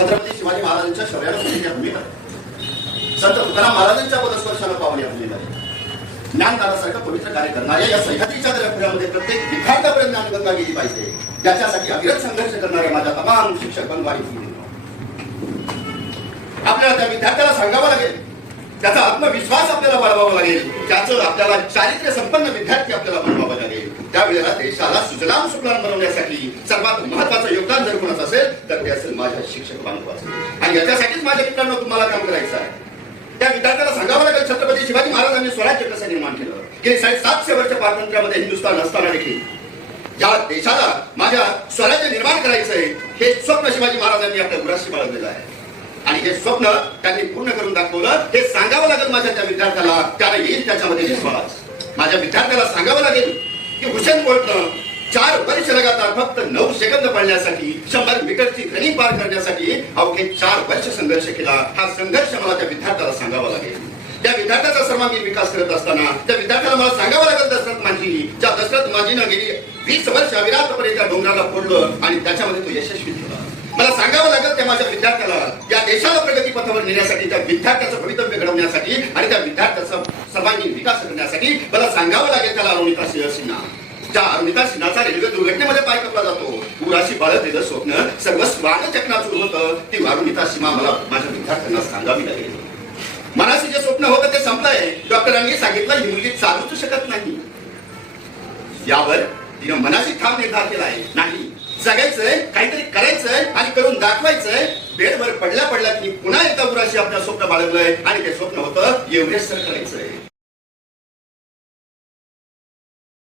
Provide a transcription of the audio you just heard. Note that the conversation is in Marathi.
छत्रपती शिवाजी महाराजांच्या शौर्याला भूमीच्या भूमीत आहे संत तुकाराम महाराजांच्या पदस्पर्शाला पावली या भूमीमध्ये ज्ञानदानासारखं पवित्र कार्य करणाऱ्या या सह्याद्रीच्या दर्यापुरामध्ये प्रत्येक विद्यार्थ्यापर्यंत ज्ञानगंगा गेली पाहिजे. त्याच्यासाठी अविरत संघर्ष करणाऱ्या माझ्या तमाम शिक्षक बनवारी आपल्याला त्या विद्यार्थ्याला सांगावं लागेल. त्याचा आत्मविश्वास आपल्याला वाढवावा लागेल. त्याचं आपल्याला चारित्र्य संपन्न विद्यार्थी आपल्याला बनवावं लागेल. त्यावेळेला देशाला सुजलाम सुफलाम बनवण्यासाठी सर्वात महत्वाचं योगदान जर कोणाचं असेल माझ्या शिक्षक बांधवाचं. आणि याच्यासाठीच माझ्या मित्रांनो तुम्हाला काम करायचं आहे. त्या विद्यार्थ्याला सांगावं लागेल छत्रपती शिवाजी महाराजांनी स्वराज्य कसं निर्माण केलं? गेली साडेसातशे वर्ष स्वातंत्र्यामध्ये हिंदुस्थान असताना देखील ज्या देशाला माझ्या स्वराज्य निर्माण करायचंय हे स्वप्न शिवाजी महाराजांनी आपल्या गुराशी बाळगलेलं आहे. आणि हे स्वप्न त्यांनी पूर्ण करून दाखवलं हे सांगावं लागेल माझ्या त्या विद्यार्थ्याला त्याला येईल त्याच्यामध्ये विश्वास. माझ्या विद्यार्थ्याला सांगावं लागेल की हुसेन बोलतं चार फक्त नऊ सेकंद पडण्यासाठी शंभर मीटरची रनिंग पार करण्यासाठी अवघे चार वर्ष संघर्ष केला. हा संघर्ष मला त्या विद्यार्थ्याला सांगावा लागेल. त्या विद्यार्थ्याचा सर्व मी विकास करत असताना त्या विद्यार्थ्याला मला सांगावं लागेल दशरथ माझी ज्या दशरथ माझीनं गेली वीस वर्ष अविरातपणे त्या डोंगराला फोडलं आणि त्याच्यामध्ये तो यशस्वी झाला. मला सांगावं लागेल त्या माझ्या विद्यार्थ्याला या देशाला प्रगती पथावर नेण्यासाठी त्या विद्यार्थ्याचं भवितव्य घडवण्यासाठी आणि त्या विद्यार्थ्याचा सर्वांगीण विकास करण्यासाठी मला सांगावं लागेल त्याला अरुणिता सिंह सिन्हा ज्या अरुणिता सिन्हाचा रेल्वे दुर्घटनेमध्ये पाय कपला जातो. उराशी बाळगलेलं स्वप्न सर्व स्वान चकनाचूर होतं ती अरुणिता सीमा मला माझ्या विद्यार्थ्यांना सांगावी लागेल. मनाशी जे स्वप्न होतं ते संपलंय. डॉक्टरांनी सांगितलं ही मुलगी चालूच शकत नाही. यावर तिनं मनाशी ठाम निर्धार केलाय. नाही जगायचंय काहीतरी करायचंय आणि करून दाखवायचंय. बेडवर पडल्या पडल्या तिने पुन्हा एकदा उराशी आपलं स्वप्न बाळगलंय आणि ते स्वप्न होतं एवढेच सर करायचंय.